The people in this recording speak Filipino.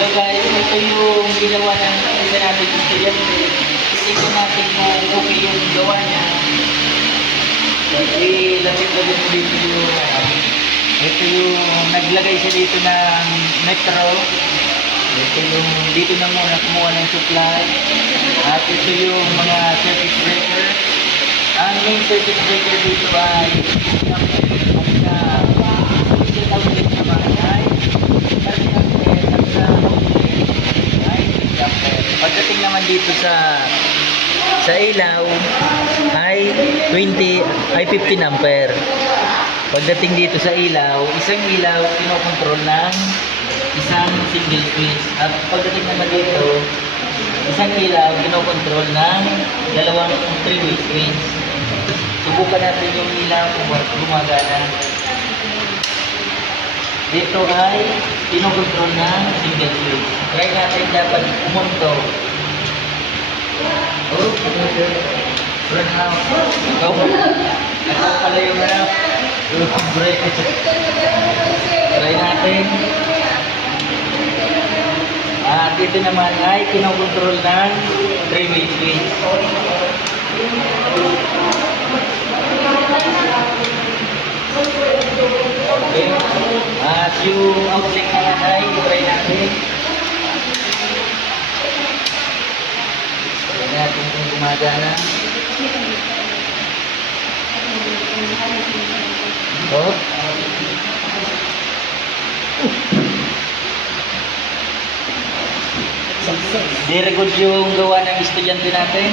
Hello guys, ito yung ginawa ng isa natin estudyante. Tingnan natin kung okay yung gawa niya. Lapit-lapit mo dito yung ito yung naglagay siya dito ng metro. Ito yung dito na muna kumuha ng supply. At ito yung mga circuit breaker. Ang main circuit breaker dito ay outlet naman ay pagdating naman dito sa ilaw ay 15 ampere. Pagdating dito sa ilaw, isang ilaw kinokontrol ng isang single switch. At pagdating naman dito, isang ilaw kinokontrol ng dalawang 3-way switch. Subukan natin yung ilaw kung gumagana. Dito ay kinokontrol ng single switch. Try natin dapat umunto. Oh, front half. Ikaw pala yung break. Try natin. At dito naman ay kinokontrol ng 3-way switch. Okay. At yung outlet naman ay try natin. Try natin kung gumagana. Oh. Very good yung gawa ng estudyante natin.